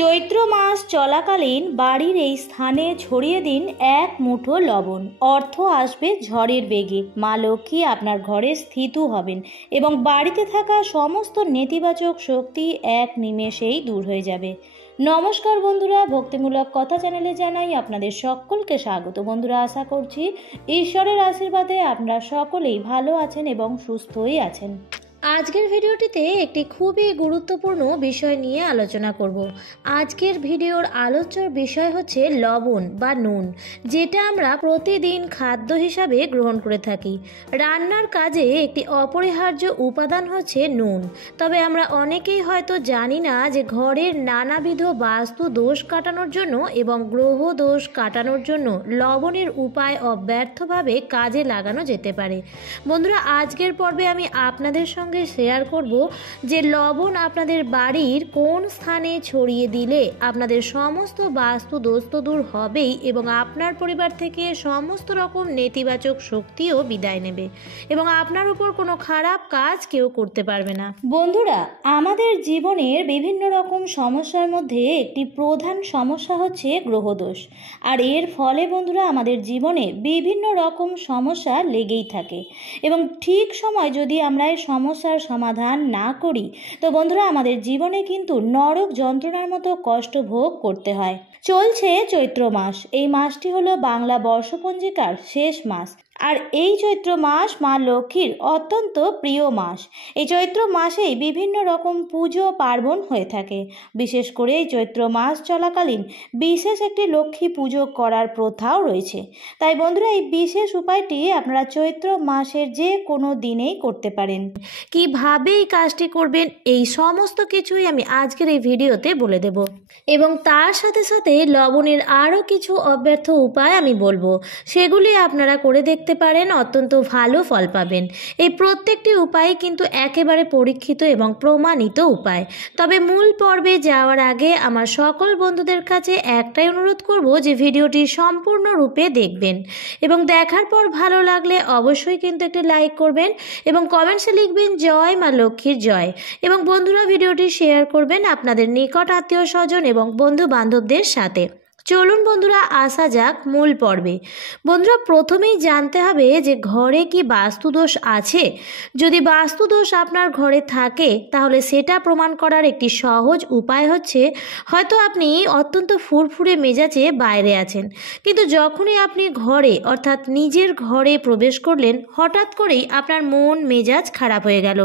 চৈত্র মাস চলাকালীন বাড়ির এই স্থানে ছড়িয়ে দিন এক মুঠো লবণ। অর্থ আসবে ঝড়ের বেগে, মা লক্ষ্মী আপনার ঘরে স্থিত হবেন এবং বাড়িতে থাকা সমস্ত নেতিবাচক শক্তি এক নিমেষেই দূর হয়ে যাবে। নমস্কার বন্ধুরা, ভক্তিমূলক কথা চ্যানেলে জানাই আপনাদের সকলকে স্বাগত। বন্ধুরা, আশা করছি ঈশ্বরের আশীর্বাদে আপনারা সকলেই ভালো আছেন এবং সুস্থই আছেন। আজকের ভিডিওটিতে একটি খুবই গুরুত্বপূর্ণ বিষয় নিয়ে আলোচনা করব। আজকের ভিডিওর আলোচ্যর বিষয় হচ্ছে লবণ বা নুন, যেটা আমরা প্রতিদিন খাদ্য হিসাবে গ্রহণ করে থাকি। রান্নার কাজে একটি অপরিহার্য উপাদান হচ্ছে নুন। তবে আমরা অনেকেই হয়তো জানি না যে ঘরের নানাবিধ বাস্তু দোষ কাটানোর জন্য এবং গ্রহ দোষ কাটানোর জন্য লবণের উপায় অব্যর্থভাবে কাজে লাগানো যেতে পারে। বন্ধুরা, আজকের পর্বে আমি আপনাদের সঙ্গে শেয়ার করব যে লবণ আপনাদের বাড়ির কোন স্থানে ছড়িয়ে দিলে আপনাদের সমস্ত বাস্তু দোষ তো দূর হবেই এবং আপনার পরিবার থেকে সমস্ত রকম নেতিবাচক শক্তিও বিদায় নেবে এবং আপনার উপর কোনো খারাপ কাজ কেউ করতে পারবে না। বন্ধুরা, আমাদের জীবনের বিভিন্ন রকম সমস্যার মধ্যে একটি প্রধান সমস্যা হচ্ছে গ্রহদোষ। আর এর ফলে বন্ধুরা আমাদের জীবনে বিভিন্ন রকম সমস্যা লেগেই থাকে এবং ঠিক সময় যদি আমরা এই সমস্যার সমাধান না করি তো বন্ধুরা আমাদের জীবনে কিন্তু নরক যন্ত্রণার মতো কষ্ট ভোগ করতে হয়। চলছে চৈত্র মাস। এই মাসটি হলো বাংলা বর্ষপঞ্জিকার শেষ মাস। আর এই চৈত্র মাস মা লক্ষ্মীর অত্যন্ত প্রিয় মাস। এই চৈত্র মাসেই বিভিন্ন রকম পুজো পার্বণ হয়ে থাকে। বিশেষ করে এই চৈত্র মাস চলাকালীন বিশেষ একটি লক্ষ্মী পুজো করার প্রথাও রয়েছে। তাই বন্ধুরা, এই বিশেষ উপায়টি আপনারা চৈত্র মাসের যে কোনো দিনেই করতে পারেন। কিভাবে এই কাজটি করবেন এই সমস্ত কিছুই আমি আজকের এই ভিডিওতে বলে দেব এবং তার সাথে সাথে লবণের আরও কিছু অব্যর্থ উপায় আমি বলবো, সেগুলি আপনারা করে দেখতে পারেন, অত্যন্ত ভালো ফল পাবেন। এই প্রত্যেকটি উপায় কিন্তু একেবারে পরীক্ষিত এবং প্রমাণিত উপায়। তবে মূল পর্বে যাওয়ার আগে আমার সকল বন্ধুদের কাছে একটাই অনুরোধ করব যে ভিডিওটি সম্পূর্ণরূপে দেখবেন এবং দেখার পর ভালো লাগলে অবশ্যই কিন্তু একটি লাইক করবেন এবং কমেন্টসে লিখবেন জয় মা লক্ষ্মীর জয় এবং বন্ধুরা ভিডিওটি শেয়ার করবেন আপনাদের নিকট আত্মীয় স্বজন এবং বন্ধু বান্ধবদের সাথে। চলুন বন্ধুরা আসা যাক মূল পর্বে। বন্ধুরা, প্রথমেই জানতে হবে যে ঘরে কি বাস্তুদোষ আছে। যদি বাস্তুদোষ আপনার ঘরে থাকে তাহলে সেটা প্রমাণ করার একটি সহজ উপায় হচ্ছে, হয়তো আপনি অত্যন্ত ফুরফুরে মেজাজে বাইরে আছেন, কিন্তু যখনই আপনি ঘরে অর্থাৎ নিজের ঘরে প্রবেশ করলেন হঠাৎ করেই আপনার মন মেজাজ খারাপ হয়ে গেল।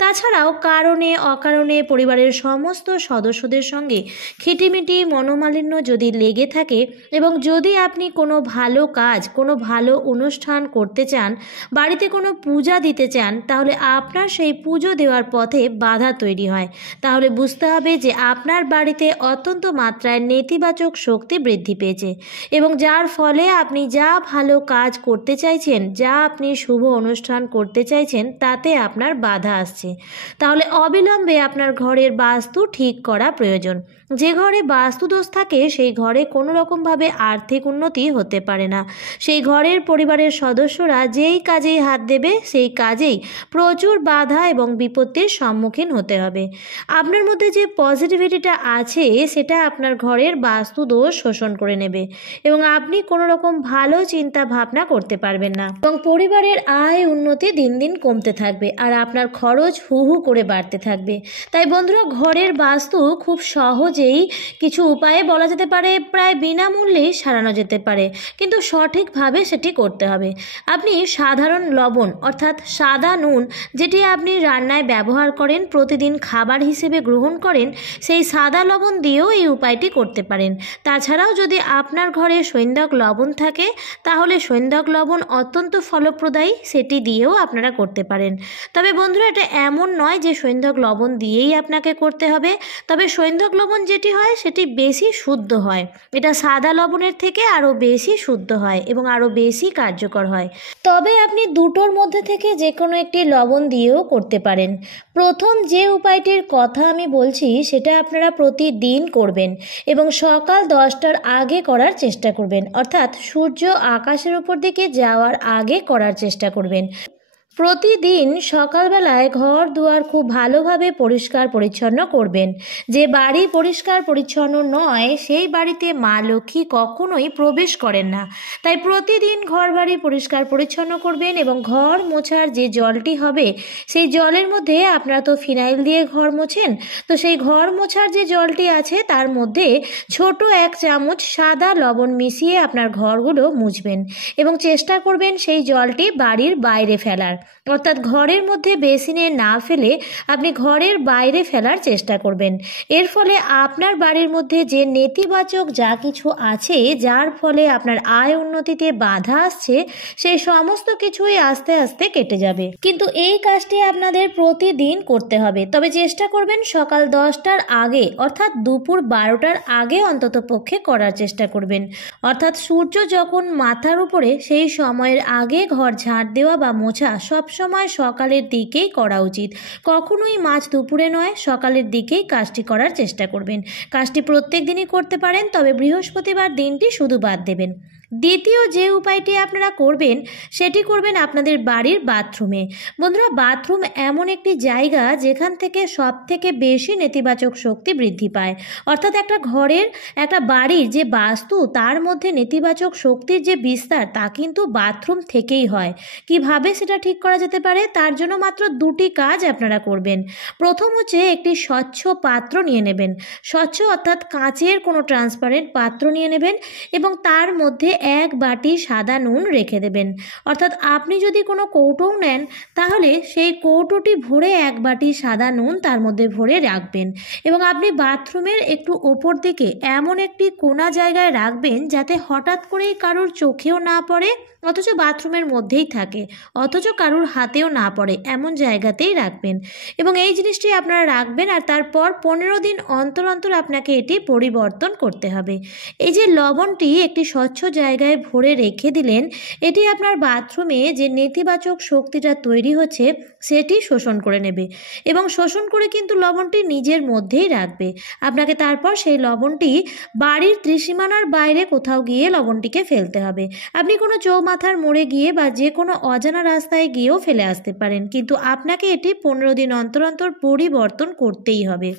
তাছাড়াও কারণে অকারণে পরিবারের সমস্ত সদস্যদের সঙ্গে খিটিমিটি মনোমালিন্য যদি লেগে থাকে এবং যদি আপনি কোনো ভালো কাজ কোনো ভালো অনুষ্ঠান করতে চান, বাড়িতে কোনো পূজা দিতে চান, তাহলে আপনার সেই পুজো দেওয়ার পথে বাধা তৈরি হয়, তাহলে বুঝতে হবে যে আপনার বাড়িতে অত্যন্ত মাত্রায় নেতিবাচক শক্তি বৃদ্ধি পেয়েছে এবং যার ফলে আপনি যা ভালো কাজ করতে চাইছেন, যা আপনি শুভ অনুষ্ঠান করতে চাইছেন তাতে আপনার বাধা আসছে। তাহলে অবিলম্বে আপনার ঘরের বাস্তু ঠিক করা প্রয়োজন। যে ঘরে বাস্তুদোষ থাকে সেই ঘরে কোনো রকমভাবে আর্থিক উন্নতি হতে পারে না। সেই ঘরের পরিবারের সদস্যরা যেই কাজেই হাত দেবে সেই কাজেই প্রচুর বাধা এবং বিপত্তির সম্মুখীন হতে হবে। আপনার মধ্যে যে পজিটিভিটিটা আছে সেটা আপনার ঘরের বাস্তুদোষ শোষণ করে নেবে এবং আপনি কোনো রকম ভালো চিন্তা ভাবনা করতে পারবেন না এবং পরিবারের আয় উন্নতি দিন দিন কমতে থাকবে আর আপনার খরচ হু হু করে বাড়তে থাকবে। তাই বন্ধুরা, ঘরের বাস্তু খুব সহজেই কিছু উপায়ে বলা যেতে পারে প্রায় বিনামূল্যে সারানো যেতে পারে, কিন্তু সঠিকভাবে সেটি করতে হবে। আপনি সাধারণ লবণ অর্থাৎ সাদা নুন, যেটি আপনি রান্নায় ব্যবহার করেন, প্রতিদিন খাবার হিসেবে গ্রহণ করেন, সেই সাদা লবণ দিয়েও এই উপায়টি করতে পারেন। তাছাড়াও যদি আপনার ঘরে সৈন্দক লবণ থাকে তাহলে সৈন্দক লবণ অত্যন্ত ফলপ্রদায়ী, সেটি দিয়েও আপনারা করতে পারেন। তবে বন্ধুরা, এটা এমন নয় যে সৈন্দক লবণ দিয়েই আপনাকে করতে হবে, তবে সৈন্দক লবণ যেটি হয় সেটি বেশি শুদ্ধ হয়। এটা সাদা লবণের থেকে আরও বেশি শুদ্ধ হয় এবং আরও বেশি কার্যকর হয়। তবে আপনি দুটোর মধ্যে থেকে যে কোনো একটি লবণ দিয়েও করতে পারেন। প্রথম যে উপায়টির কথা আমি বলছি সেটা আপনারা প্রতিদিন করবেন এবং সকাল 10টার আগে করার চেষ্টা করবেন, অর্থাৎ সূর্য আকাশের উপর দিকে যাওয়ার আগে করার চেষ্টা করবেন। প্রতিদিন সকালবেলায় ঘর দুয়ার খুব ভালোভাবে পরিষ্কার পরিচ্ছন্ন করবেন। যে বাড়ি পরিষ্কার পরিচ্ছন্ন নয় সেই বাড়িতে মা লক্ষ্মী কখনোই প্রবেশ করেন না। তাই প্রতিদিন ঘর বাড়ি পরিষ্কার পরিচ্ছন্ন করবেন এবং ঘর মোছার যে জলটি হবে সেই জলের মধ্যে, আপনারা তো ফিনাইল দিয়ে ঘর মোছেন, তো সেই ঘর মোছার যে জলটি আছে তার মধ্যে ছোট 1 চামচ সাদা লবণ মিশিয়ে আপনার ঘরগুলো মুছবেন এবং চেষ্টা করবেন সেই জলটি বাড়ির বাইরে ফেলার, অর্থাৎ ঘরের মধ্যে বেসিনে না ফেলে আপনি ঘরের বাইরে ফেলার চেষ্টা করবেন। এর ফলে আপনার বাড়ির মধ্যে যে নেতিবাচক যা কিছু আছে, যার ফলে আপনার আয় উন্নতিতে বাধা আসছে, সেই সমস্ত কিছুই আস্তে আস্তে কেটে যাবে। কিন্তু এই কাজটি আপনাদের প্রতিদিন করতে হবে। তবে চেষ্টা করবেন সকাল 10টার আগে, অর্থাৎ দুপুর 12টার আগে অন্তত পক্ষে করার চেষ্টা করবেন। অর্থাৎ সূর্য যখন মাথার উপরে, সেই সময়ের আগে ঘর ঝাড় দেওয়া বা মোছা সবসময় সকালের দিকেই করা উচিত। কখনোই মাঝ দুপুরে নয়, সকালের দিকেই কাজটি করার চেষ্টা করবেন। কাজটি প্রত্যেক দিনই করতে পারেন, তবে বৃহস্পতিবার দিনটি শুধু বাদ দেবেন। দ্বিতীয় যে উপায়টি আপনারা করবেন সেটি করবেন আপনাদের বাড়ির বাথরুমে। বন্ধুরা, বাথরুম এমন একটি জায়গা যেখান থেকে সব থেকে বেশি নেতিবাচক শক্তি বৃদ্ধি পায়। অর্থাৎ একটা বাড়ির যে বাস্তু, তার মধ্যে নেতিবাচক শক্তির যে বিস্তার, তা কিন্তু বাথরুম থেকেই হয়। কিভাবে সেটা ঠিক করা যেতে পারে, তার জন্য মাত্র 2টি কাজ আপনারা করবেন। প্রথম হচ্ছে একটি স্বচ্ছ পাত্র নিয়ে নেবেন। স্বচ্ছ অর্থাৎ কাঁচের কোনো ট্রান্সপারেন্ট পাত্র নিয়ে নেবেন এবং তার মধ্যে 1 বাটি সাদা নুন রেখে দেবেন। অর্থাৎ আপনি যদি কোনো কৌটোও নেন, তাহলে সেই কৌটোটি ভরে 1 বাটি সাদা নুন তার মধ্যে ভরে রাখবেন এবং আপনি বাথরুমের একটু ওপর দিকে এমন একটি কোণা জায়গায় রাখবেন যাতে হঠাৎ করেই কারোর চোখেও না পড়ে, অথচ বাথরুমের মধ্যেই থাকে, অথচ কারোর হাতেও না পড়ে, এমন জায়গাতেই রাখবেন এবং এই জিনিসটি আপনারা রাখবেন। আর তারপর 15 দিন অন্তর অন্তর আপনাকে এটি পরিবর্তন করতে হবে। এই যে লবণটি একটি স্বচ্ছ জায়গায় ভরে রেখে দিলেন, এটি আপনার বাথরুমে যে নেতিবাচক শক্তিটা তৈরি হচ্ছে সেটি শোষণ করে নেবে এবং শোষণ করে কিন্তু লবণটি নিজের মধ্যেই রাখবে। আপনাকে তারপর সেই লবণটি বাড়ির ত্রিসীমানার বাইরে কোথাও গিয়ে লবণটিকে ফেলতে হবে। আপনি কোনো চৌমাথার মোড়ে গিয়ে বা যে কোনো অজানা রাস্তায় গিয়েও ফেলে আসতে পারেন, কিন্তু আপনাকে এটি 15 দিন অন্তর অন্তর পরিবর্তন করতেই হবে।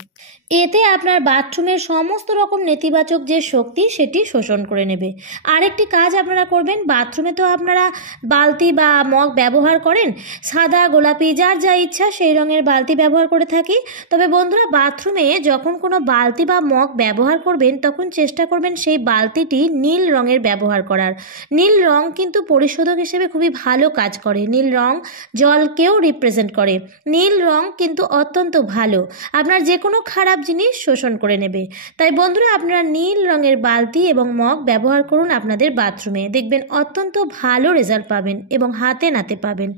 এতে আপনার বাথরুমের সমস্ত রকম নেতিবাচক যে শক্তি সেটি শোষণ করে নেবে। আরেকটি কাজ আপনারা করবেন, বাথরুমে তো আপনারা বালতি বা মগ ব্যবহার করেন, সাদা, গোলাপি, যার যা ইচ্ছা সেই রঙের বালতি ব্যবহার করে থাকি। তবে বন্ধুরা, বাথরুমে যখন কোনো বালতি বা মগ ব্যবহার করবেন, তখন চেষ্টা করবেন সেই বালতিটি নীল রঙের ব্যবহার করার। নীল রং কিন্তু পরিশোধক হিসেবে খুবই ভালো কাজ করে। নীল রং জলকেও রিপ্রেজেন্ট করে। নীল রং কিন্তু অত্যন্ত ভালো, আপনার যে কোনো খারাপ জিনিস শোষণ করে নেবে। তাই বন্ধুরা, আপনারা নীল রঙের বালতি এবং মগ ব্যবহার করুন আপনাদের বাথরুমে, দেখবেন অত্যন্ত ভালো রেজাল্ট পাবেন এবং হাতে নাতে পাবেন।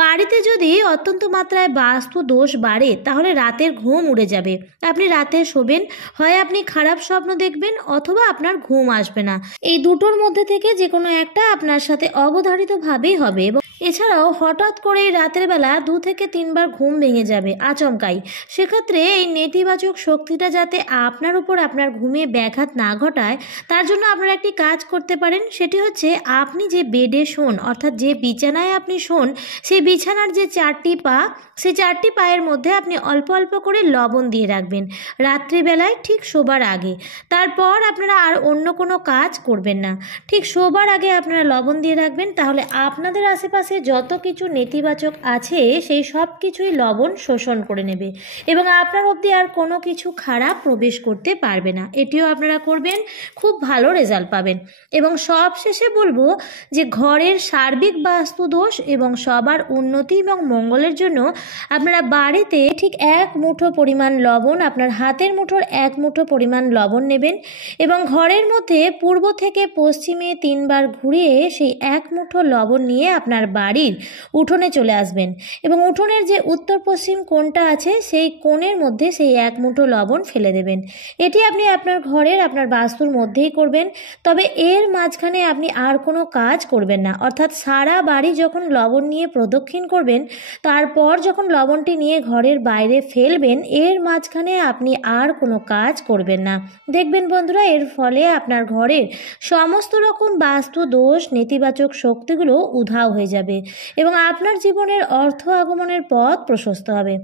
বাড়িতে যদি অত্যন্ত মাত্রায় বাস্তু দোষ বাড়ে, তাহলে রাতের ঘুম উড়ে যাবে। আপনি রাতে শোবেন, হয় আপনি খারাপ স্বপ্ন দেখবেন অথবা আপনার ঘুম আসবে না। এই দুটোর মধ্যে থেকে যে কোনো একটা আপনার সাথে অবধারিতভাবেই হবে এবং এছাড়াও হঠাৎ করে রাতের বেলা 2 থেকে 3 বার ঘুম ভেঙে যাবে আচমকাই। সেক্ষেত্রে এই নেতিবাচক শক্তিটা যাতে আপনার উপর আপনার ঘুমে ব্যাঘাত না ঘটায়, তার জন্য আপনারা একটি কাজ করতে পারেন। সেটি হচ্ছে, আপনি যে বেডে শোন, অর্থাৎ যে বিছানায় আপনি শোন, সেই বিছানার যে 4টি পা, সেই 4টি পায়ের মধ্যে আপনি অল্প অল্প করে লবণ দিয়ে রাখবেন রাত্রিবেলায় ঠিক শোবার আগে। তারপর আপনারা আর অন্য কোনো কাজ করবেন না, ঠিক শোবার আগে আপনারা লবণ দিয়ে রাখবেন। তাহলে আপনাদের আশেপাশে যত কিছু নেতিবাচক আছে সেই সব কিছুই লবণ শোষণ করে নেবে এবং আপনার অবধি আর কোনো কিছু খারাপ প্রবেশ করতে পারবে না। এটিও আপনারা করবেন, খুব ভালো রেজাল্ট পাবেন। এবং সব শেষে বলবো যে ঘরের সার্বিক বাস্তু দোষ এবং সবার উন্নতি এবং মঙ্গলের জন্য আপনারা বাড়িতে ঠিক 1 মুঠো পরিমাণ লবণ, আপনার হাতের মুঠোর 1 মুঠো পরিমাণ লবণ নেবেন এবং ঘরের মধ্যে পূর্ব থেকে পশ্চিমে 3 বার ঘুরিয়ে সেই 1 মুঠো লবণ নিয়ে আপনার বাড়ির উঠোনে চলে আসবেন এবং উঠোনের যে উত্তর পশ্চিম কোণটা আছে সেই কোণের মধ্যে সেই 1 মুঠো মুঠো লবণ ফেলে দেবেন। এটি আপনি আপনার ঘরের আপনার বাস্তুর মধ্যেই করবেন। তবে এর মাঝখানে আপনি আর কোনো কাজ করবেন না, অর্থাৎ সারা বাড়ি যখন লবণ নিয়ে প্রদক্ষিণ করবেন, তারপর যখন লবণটি নিয়ে ঘরের বাইরে ফেলবেন, এর মাঝখানে আপনি আর কোনো কাজ করবেন না। দেখবেন বন্ধুরা, এর ফলে আপনার ঘরের সমস্ত রকম বাস্তু দোষ, নেতিবাচক শক্তিগুলো উধাও হয়ে যাবে এবং আপনার জীবনের অর্থ আগমনের পথ প্রশস্ত হবে।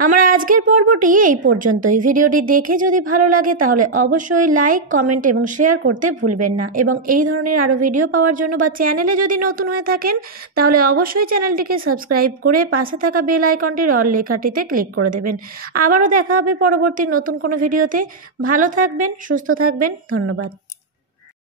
আমার আজকের পর্বটি এই পর্যন্তই। ভিডিওটি দেখে যদি ভালো লাগে তাহলে অবশ্যই লাইক, কমেন্ট এবং শেয়ার করতে ভুলবেন না। এবং এই ধরনের আরও ভিডিও পাওয়ার জন্য বা চ্যানেলে যদি নতুন হয়ে থাকেন তাহলে অবশ্যই চ্যানেলটিকে সাবস্ক্রাইব করে পাশে থাকা বেল আইকনটির অল লেখাটিতে ক্লিক করে দেবেন। আবারও দেখা হবে পরবর্তী নতুন কোনো ভিডিওতে। ভালো থাকবেন, সুস্থ থাকবেন। ধন্যবাদ।